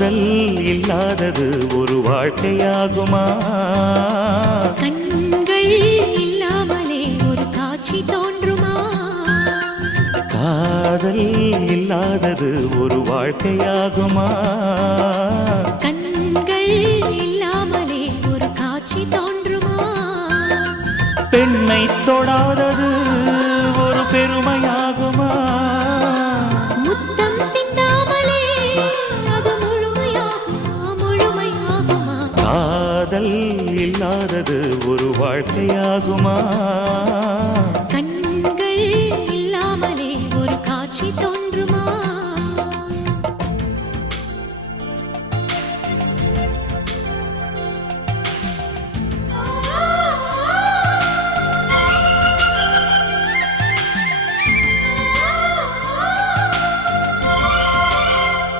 காதல் இல்லாதது ஒரு வாழ்க்கையாகுமா? கண்கள் இல்லாமலே ஒரு காட்சி தோன்றுமா? காதல் இல்லாதது ஒரு வாழ்க்கையாகுமா? கண்கள் இல்லாமலே ஒரு காட்சி தோன்றுமா? பெண்ணை தொடாதது ஒரு பெருமையாகுமா? முத்தம் சிந்தாமலே அது முழுமையாகுமா? முழுமையாகுமா? காதல் இல்லாதது ஒரு வாழ்க்கையாகுமா? கண்கள் இல்லாமலே ஒரு காட்சி